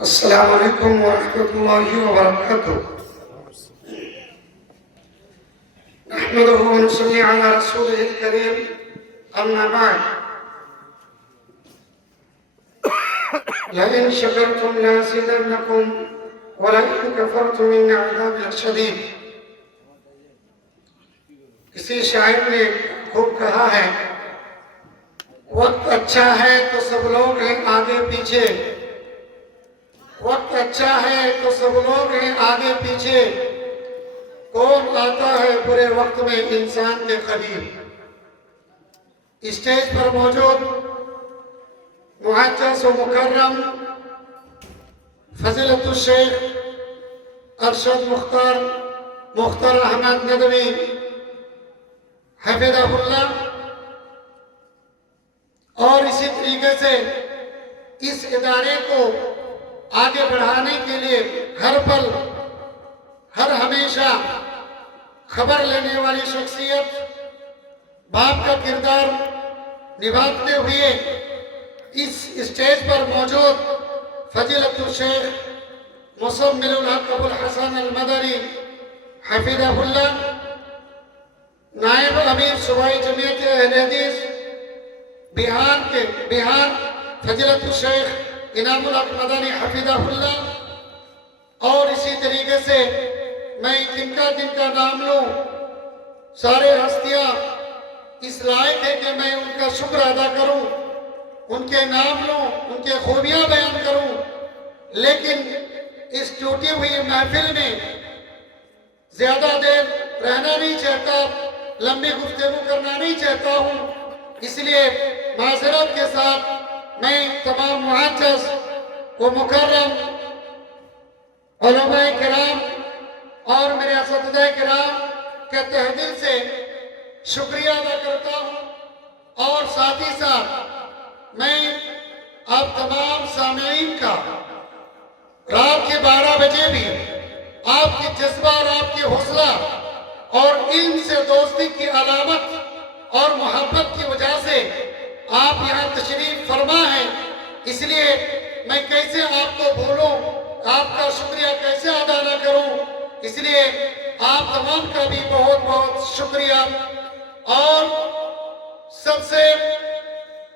السلام علیکم ورحمۃ اللہ وبرکاتہ نحمده ونصلي على رسوله الكريم اما بعد لئن شکرتم لازیدنکم ولئن کفرتم ان عذابی لشدید۔ کسی شاعر نے خوب کہا ہے، وقت اچھا ہے تو سب لوگ ہیں آگے پیچھے، وقت اچھا ہے تو سب لوگ ہیں آگے پیچھے، کون آتا ہے برے وقت میں انسان کے قریب۔ اسٹیج پر موجود معزز و مکرم فضیلت الشیخ ارشد مختار احمد ندوی حفظہ اللہ، اور اسی طریقے سے اس ادارے کو آگے بڑھانے کے لیے ہر پل ہر ہمیشہ خبر لینے والی شخصیت، باپ کا کردار نبھاتے ہوئے اس اسٹیج پر موجود فضیلت الشیخ مصمل الحق ابو الحسن المدنی حفظہ اللہ، نائب امیر صوبائی جمعیت اہل حدیث بہار فضیلت الشیخ انعام الحق مدنی حفظہ اللہ، اور اسی طریقے سے میں جن کا نام لوں، سارے ہستیاں اس لائق ہے کہ میں ان کا شکر ادا کروں، ان کے نام لوں، ان کے خوبیاں بیان کروں، لیکن اس ٹوٹی ہوئی محفل میں زیادہ دیر رہنا نہیں چاہتا، لمبی گفتگو کرنا نہیں چاہتا ہوں، اس لیے معذرت کے ساتھ میں تمام معزز و مکرم علماء کرام اور میرے اساتذہ کرام کے تہ دل سے شکریہ ادا کرتا ہوں، اور ساتھ ہی ساتھ میں آپ تمام سامعین کا رات کے 12 بجے بھی آپ کی جذبہ اور آپ کی حوصلہ اور علم سے دوستی کی علامت اور محبت کی وجہ سے آپ یہاں تشریف فرما ہے، اس لیے میں کیسے آپ کو بھولوں، آپ کا شکریہ کیسے ادا نہ کروں، اس لیے آپ تمام کا بھی بہت بہت شکریہ۔ اور سب سے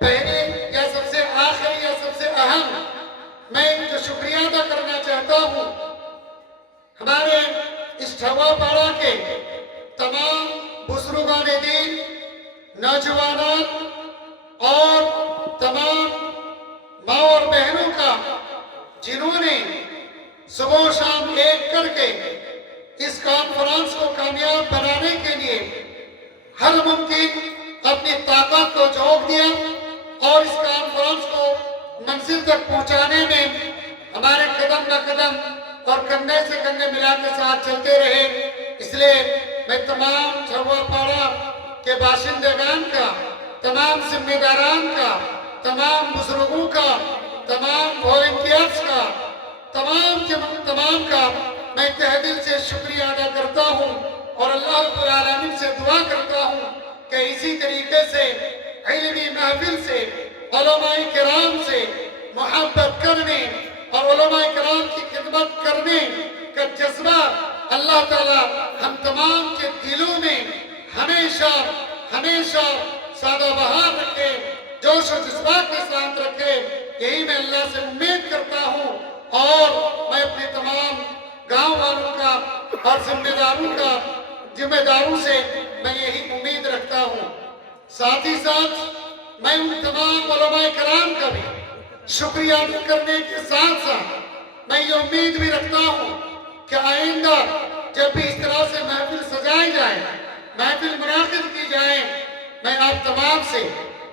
پہلے یا سب سے آخری یا سب سے اہم میں جو شکریہ ادا کرنا چاہتا ہوں، ہمارے اس ٹھوا پاڑا کے تمام بزرگان دین، نوجوانان اور تمام ماں اور بہنوں کا، جنہوں نے صبح و شام ایک کر کے اس کانفرنس کو کامیاب بنانے کے لیے ہر ممکن اپنی طاقت کو جھونک دیا، اور اس کانفرنس کو منزل تک پہنچانے میں ہمارے قدم بہ قدم اور کندھے سے کندھے ملا کے ساتھ چلتے رہے۔ اس لیے میں تمام ٹھوا پاڑا کے باشندگان کا، تمام ذمہ داران کا، تمام بزرگوں کا، تمام والنٹیئرز کا، تمام کا میں تہ دل سے شکریہ ادا کرتا ہوں، اور اللہ رب العالمین سے دعا کرتا ہوں کہ اسی طریقے سے علمی محفل سے، علماء کرام سے محبت کرنے اور علماء کرام کی خدمت کرنے کا جذبہ اللہ تعالی ہم تمام کے دلوں میں ہمیشہ سادہ بہار رکھے، جوش و جذبات کے ساتھ رکھے، یہی میں اللہ سے امید کرتا ہوں، اور میں اپنے تمام گاؤں والوں کا اور ذمہ داروں سے میں یہی امید رکھتا ہوں۔ ساتھ ہی ساتھ میں ان تمام علماء کرام کا بھی شکریہ ادا کرنے کے ساتھ ساتھ میں یہ امید بھی رکھتا ہوں کہ آئندہ جب بھی اس طرح سے محفل سجائی جائے، محفل منعقد کی جائے، میں آپ تمام سے،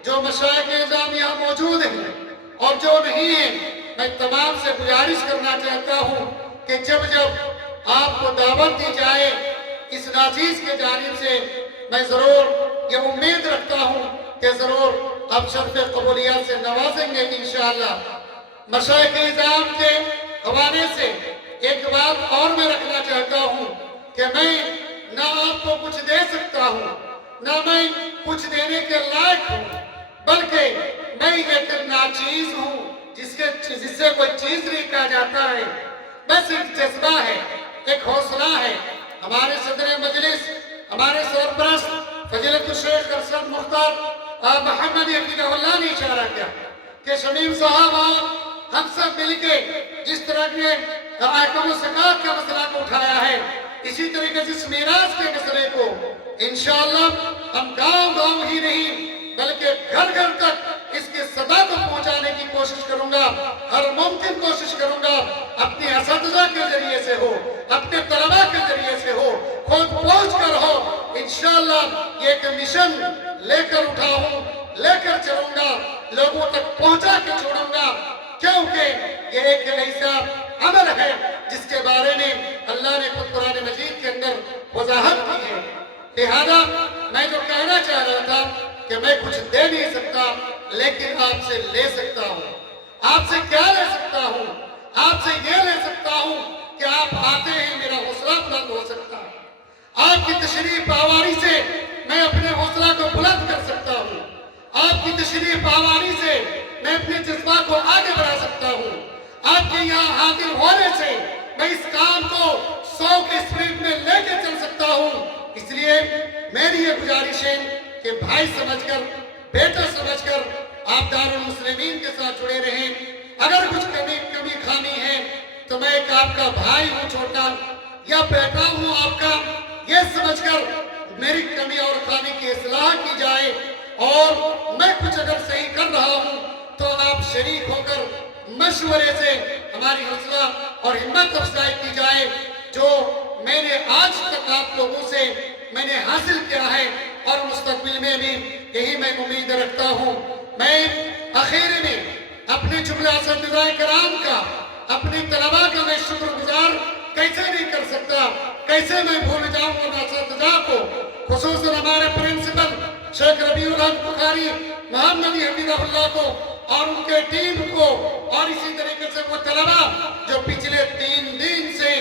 جو مشائخ اعظام یہاں موجود ہیں اور جو نہیں ہیں، میں تمام سے گزارش کرنا چاہتا ہوں کہ جب آپ کو دعوت دی جائے اس ناچیز کے جانب سے، میں ضرور یہ امید رکھتا ہوں کہ ضرور آپ شرف قبولیت سے نوازیں گے انشاءاللہ۔ مشائخ اعظام کے حوالے سے ایک بات اور میں رکھنا چاہتا ہوں کہ میں نہ آپ کو کچھ دے سکتا ہوں، نہ میں کچھ دینے کے لائق ہوں، بلکہ میں ایک ناچیز ہوں، जिससे कोई चीज नहीं कहा जाता है, बस एक जज्बा है, एक हौसला है। हमारे सदर मजलिस, हमारे सरपरस्त फजीलत शेख अरशद मुख्तार मोहम्मद हफीज़हुल्लाह ने इशारा किया कि शमीम साहब और हम सब मिलके जिस तरह के अहकाम ज़कात का मसला को उठाया है, इसी तरीके से इस मीरास के मसले को इंशाअल्लाह हम गांव-गांव ही नहीं बल्कि घर-घर तक इसकी सदा को पहुंचाने की कोशिश करूंगा। हर मुमकिन कोशिश करूंगा, अपने असतिज़ा के जरिए से हो, अपने तलबा के जरिए से हो, खुद पहुंच कर हो। इंशाअल्लाह ये एक मिशन लेकर उठाऊं, लेकर चलूंगा, लोगों तक पहुंचा के छोड़ूंगा, क्योंकि ये एक ऐसा अमल है जिसके बारे में अल्लाह ने खुद कुरान मजीद के अंदर वजाहत की है। लिहाजा मैं जो कहना चाह रहा था कि मैं कुछ दे नहीं सकता, लेकिन आपसे ले सकता हूँ। आपसे क्या ले सकता हूँ? आपसे ये ले सकता हूँ कि आप आते हैं, मेरा हौसला बुलंद हो सकता है। आपकी तशरीफ आवारी से मैं अपने हौसला को बुलंद कर सकता हूँ। आपकी तशरीफ आवारी से मैं अपने जज्बा को आगे बढ़ा सकता हूँ। आपके यहाँ हाजिर होने से मैं इस काम को 100 की स्पीड में लेके चल सकता हूँ। इसलिए मेरी ये गुजारिश है कि भाई समझकर, बेटा समझकर आप दारुल मुस्लिमीन के साथ जुड़े रहें। अगर कुछ कमी खामी है तो मैं एक आपका भाई हूँ छोटा, या बेटा हूँ आपका, ये समझकर मेरी कमी और खामी की इस्लाह की जाए। और मैं कुछ अगर सही कर रहा हूँ तो आप शरीक होकर मशवरे से हमारी हौसला और हिम्मत अफजाई की जाए। जो मैंने आज तक आप लोगों से मैंने हासिल किया है और मुस्तकबिल में भी यही मैं उम्मीद रखता हूँ। मैं आखिर में अपने जुमला असतिज़ाए किराम का, अपने तलबा का मैं शुक्रगुजार कैसे नहीं कर सकता, कैसे मैं भूल जाऊंगा असतिज़ा को, खुसूसन हमारे प्रिंसिपल शेख रबीउल हक बुखारी मोहम्मद हफीज़हुल्लाह को और उनके टीम को, और इसी तरीके से वो तलबा जो पिछले 3 दिन से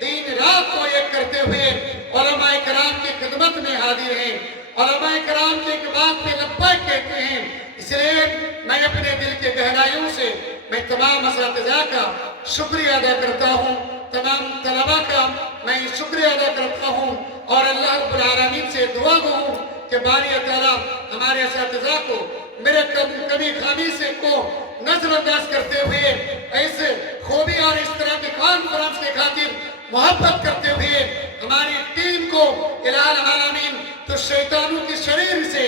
दिन रात को एक करते हुए उलमाए किराम की खिदमत में हाजिर हैं, उलमाए किराम की एक बात पे लब्बैक कहते हैं। इसलिए मैं अपने दिल के गहराइयों से मैं तमाम असतिज़ा का शुक्रिया अदा करता हूँ, तमाम तलबा का मैं शुक्रिया अदा करता हूँ और अल्लाह रब्बुल आलमीन से दुआ गो हूँ कि बारी ताला हमारे असतिज़ा को मेरे कमी खामी से को नजरअंदाज करते हुए ऐसे खूबी और इस तरह के कॉन्फ्रेंस के खातिर मोहब्बत करते हुए हमारी टीम को इलाल आलमीन तो शैतानों के शरीर से,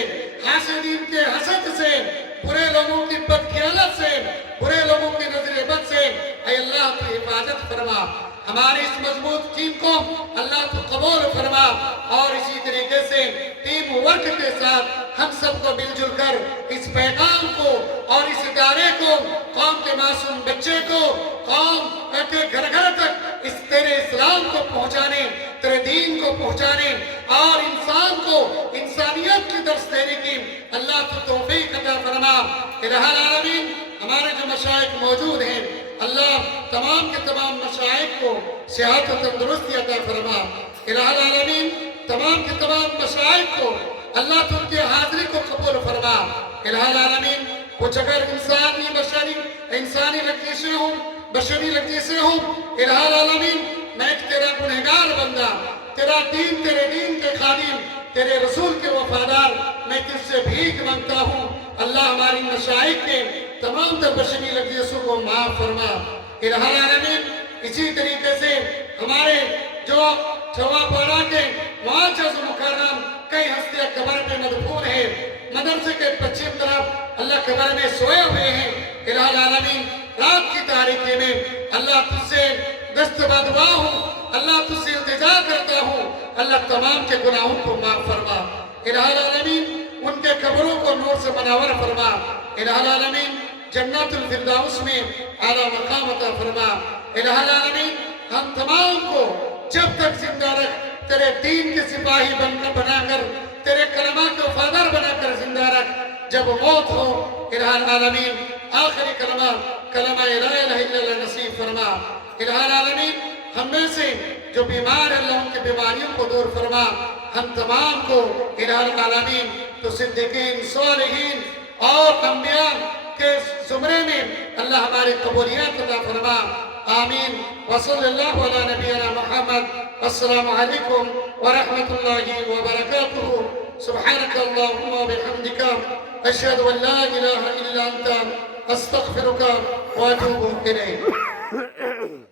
हासिदीन के हसद से, बुरे लोगों की बदख्यालत से, बुरे लोगों की नजर बद से अल्लाह की हिफाजत फरमा। हमारी इस मजबूत टीम को अल्लाह तो कबूल फरमा और इसी तरीके से टीम वर्क के साथ हम सबको मिलजुल कर इस पैगाम को और इस इदारे को, कौम के मासूम बच्चे को कौम के घर घर तक इस तेरे इस्लाम को पहुंचाने, तेरे दीन को पहुंचाने और इंसान को इंसानियत की दर्स देने की अल्लाह तो तौफीक अता फरमा। इलाहुल आलमीन हमारे जो मशाइख मौजूद हैं, अल्लाह तमाम के तमाम मशाइख को सेहत और तंदुरुस्ती अता फरमा। इलाहुल आलमीन तमाम के तमाम मशाइख को अल्लाह तो उनकी हाजिरी को कबूल फरमा। इलाहुल आलमीन कुछ अगर इंसानी लकीशें हों, बशरी लकीशें हों, इलाहुल आलमीन मैं तेरा गुनहगार बंदा, तेरा दीन, तेरे दीन के खादिम, तेरे रसूल के वफादार, मैं तुझसे भीख मांगता हूँ। अल्लाह हमारी मशाइख के तमाम तर बशरी लकीशों को माफ फरमा। इलाहुल आलमीन इसी तरीके से हमारे जो चौपाड़ा के मुआज़्ज़ज़ मुकर्रम कई हस्तियां कब्र में मदफून है, मदरसे के पश्चिम तरफ अल्लाह कब्र में सोए हुए हैं। इलाहुल आलमीन रात की तारीकी में अल्लाह तुझसे दस्तबदुआ हूँ, अल्लाह तुझसे इल्तिजा करता हूँ, अल्लाह तमाम के गुनाहों को माफ फरमा। इलाहुल आलमीन उनके कब्रों को नूर से मुनव्वर फरमा। इलाहुल आलमीन जन्नतुल फिरदौस में आला मकाम अता फरमा। इलाहुल आलमीन हम तमाम को जब तक जिंदा रख, तेरे दीन के सिपाही बनाकर, तेरे कलमा के वफादार बनाकर जिंदा रख। जब मौत हो इलाहुल आलमीन आखिरी कलमा ला इलाहा इल्लल्लाह नसीब फरमा। इलाहुल आलमीन हम में से जो बीमार है अल्लाह उनकी बीमारियों को दूर फरमा। हम तमाम को इलाहुल आलमीन तो सिद्दीकीन, सालिहीन और अंबिया کے زمرے میں اللہ ہماری قبولیات عطا فرما. آمین. وصلی اللہ علی نبینا محمد. السلام علیکم ورحمۃ اللہ وبرکاتہ. سبحانک اللہم وبحمدک اشہد ان لا الہ الا انت استغفرک واتوب الیک.